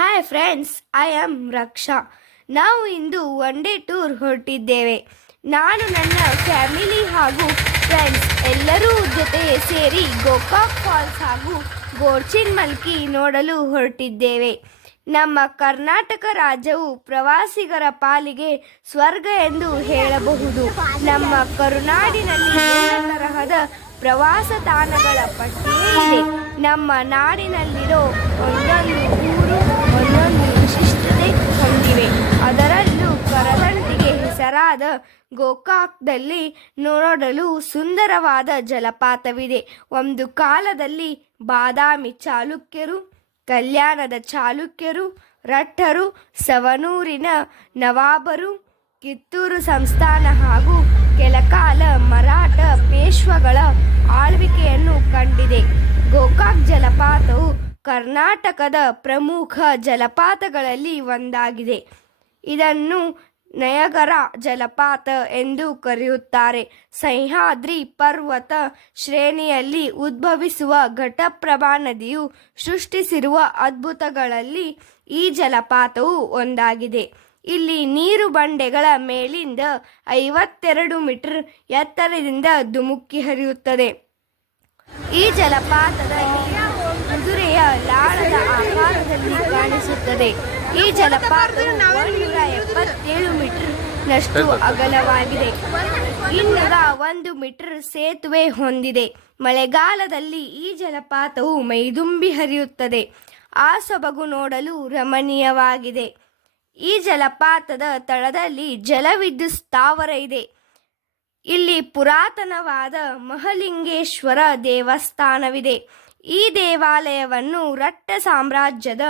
Hi friends, I am ರಕ್ಷಾ. ನಾವು ಇಂದು one day tour ಹೊರಟಿದ್ದೇವೆ. ನಾನು ನನ್ನ ಫ್ಯಾಮಿಲಿ ಹಾಗೂ ಫ್ರೆಂಡ್ಸ್ ಎಲ್ಲರೂ ಜೊತೆ ಸೇರಿ ಗೋಕಾಕ್ ಫಾಲ್ಸ್ ಹಾಗೂ ಗೋರ್ಚಿನ್ಮಲ್ಕಿ ನೋಡಲು ಹೊರಟಿದ್ದೇವೆ. ನಮ್ಮ ಕರ್ನಾಟಕ ರಾಜ್ಯವು ಪ್ರವಾಸಿಗರ ಪಾಲಿಗೆ ಸ್ವರ್ಗ ಎಂದು ಹೇಳಬಹುದು. ನಮ್ಮ ಕರುನಾಡಿನಲ್ಲಿ ಎಲ್ಲ ತರಹದ ಪ್ರವಾಸ ತಾಣಗಳ ಪಟ್ಟಿಯೇ ಇದೆ. ನಮ್ಮ ನಾಡಿನಲ್ಲಿರೋ ಒಂದೊಂದು ಊರು ಒಂದೊಂದು ವಿಶಿಷ್ಟತೆ ಹೊಂದಿವೆ. ಅದರಲ್ಲೂ ಕರದಂಟಿಗೆ ಹೆಸರಾದ ಗೋಕಾಕ್ದಲ್ಲಿ ನೋಡಲು ಸುಂದರವಾದ ಜಲಪಾತವಿದೆ. ಒಂದು ಕಾಲದಲ್ಲಿ ಬಾದಾಮಿ ಚಾಲುಕ್ಯರು, ಕಲ್ಯಾಣದ ಚಾಲುಕ್ಯರು, ರಟ್ಟರು, ಸವಣೂರಿನ ನವಾಬರು, ಕಿತ್ತೂರು ಸಂಸ್ಥಾನ ಹಾಗೂ ಕೆಲಕಾಲ ಮರಾಠ ಪೇಶ್ವೆಗಳ ಆಳ್ವಿಕೆಯನ್ನು ಕಂಡಿದೆ. ಗೋಕಾಕ್ ಜಲಪಾತವು ಕರ್ನಾಟಕದ ಪ್ರಮುಖ ಜಲಪಾತಗಳಲ್ಲಿ ಒಂದಾಗಿದೆ. ಇದನ್ನು ನಯಗರ ಜಲಪಾತ ಎಂದು ಕರೆಯುತ್ತಾರೆ. ಸಹ್ಯಾದ್ರಿ ಪರ್ವತ ಶ್ರೇಣಿಯಲ್ಲಿ ಉದ್ಭವಿಸುವ ಘಟಪ್ರಭಾ ನದಿಯು ಸೃಷ್ಟಿಸಿರುವ ಅದ್ಭುತಗಳಲ್ಲಿ ಈ ಜಲಪಾತವು ಒಂದಾಗಿದೆ. ಇಲ್ಲಿ ನೀರು ಬಂಡೆಗಳ ಮೇಲಿಂದ 52 ಮೀಟರ್ ಎತ್ತರದಿಂದ ಧುಮುಕಿ ಹರಿಯುತ್ತದೆ. ಈ ಜಲಪಾತದ ಕುದುರೆಯ ಲಾಳದ ಆಕಾರದಲ್ಲಿ ಕಾಣಿಸುತ್ತದೆ. ಈ ಜಲಪಾತವು 177 ಮೀಟರ್ ನಷ್ಟು ಅಗಲವಾಗಿದೆ. 201 ಮೀಟರ್ ಸೇತುವೆ ಹೊಂದಿದೆ. ಮಳೆಗಾಲದಲ್ಲಿ ಈ ಜಲಪಾತವು ಮೈದುಂಬಿ ಹರಿಯುತ್ತದೆ. ಆ ಸೊಬಗು ನೋಡಲು ರಮಣೀಯವಾಗಿದೆ. ಈ ಜಲಪಾತದ ತಳದಲ್ಲಿ ಜಲವಿದ್ಯುತ್ ಸ್ಥಾವರ ಇದೆ. ಇಲ್ಲಿ ಪುರಾತನವಾದ ಮಹಲಿಂಗೇಶ್ವರ ದೇವಸ್ಥಾನವಿದೆ. ಈ ದೇವಾಲಯವನ್ನು ರಟ್ಟ ಸಾಮ್ರಾಜ್ಯದ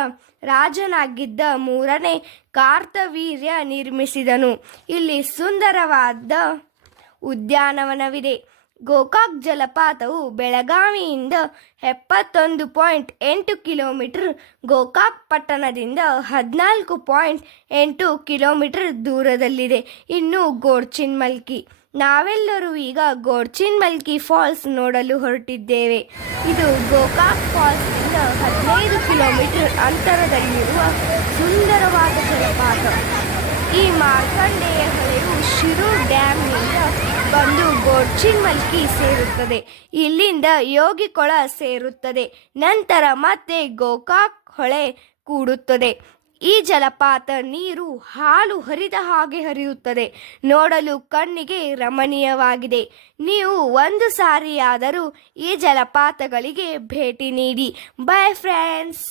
ರಾಜನಾಗಿದ್ದ 3ನೇ ಕಾರ್ತವೀರ್ಯ ನಿರ್ಮಿಸಿದನು. ಇಲ್ಲಿ ಸುಂದರವಾದ ಉದ್ಯಾನವನವಿದೆ. ಗೋಕಾಕ್ ಜಲಪಾತವು ಬೆಳಗಾವಿಯಿಂದ 71.8 ಕಿಲೋಮೀಟರ್, ಗೋಕಾಕ್ ಪಟ್ಟಣದಿಂದ 14.8 ಕಿಲೋಮೀಟರ್ ದೂರದಲ್ಲಿದೆ. ಇನ್ನು ಗೋರ್ಚಿನ್ಮಲ್ಕಿ, ನಾವೆಲ್ಲರೂ ಈಗ ಗೋರ್ಚಿನ್ಮಲ್ಕಿ ಫಾಲ್ಸ್ ನೋಡಲು ಹೊರಟಿದ್ದೇವೆ. ಇದು ಗೋಕಾಕ್ ಫಾಲ್ಸ್ನಿಂದ 15 ಕಿಲೋಮೀಟರ್ ಅಂತರದಲ್ಲಿರುವ ಸುಂದರವಾದ ಜಲಪಾತ. ಈ ಮಾರ್ಕಂಡೇಯ ಹೊಳೆಯು ಶಿರೂರ್ ಡ್ಯಾಮ್ನಿಂದ ಬಂದು ಗೋರ್ಚಿನ್ಮಲ್ಕಿ ಸೇರುತ್ತದೆ. ಇಲ್ಲಿಂದ ಯೋಗಿಕೊಳ ಸೇರುತ್ತದೆ. ನಂತರ ಮತ್ತೆ ಗೋಕಾಕ್ ಹೊಳೆ ಕೂಡುತ್ತದೆ. ಈ ಜಲಪಾತ ನೀರು ಹಾಲು ಹರಿದ ಹಾಗೆ ಹರಿಯುತ್ತದೆ. ನೋಡಲು ಕಣ್ಣಿಗೆ ರಮಣೀಯವಾಗಿದೆ. ನೀವು ಒಂದು ಸಾರಿಯಾದರೂ ಈ ಜಲಪಾತಗಳಿಗೆ ಭೇಟಿ ನೀಡಿ. By friends.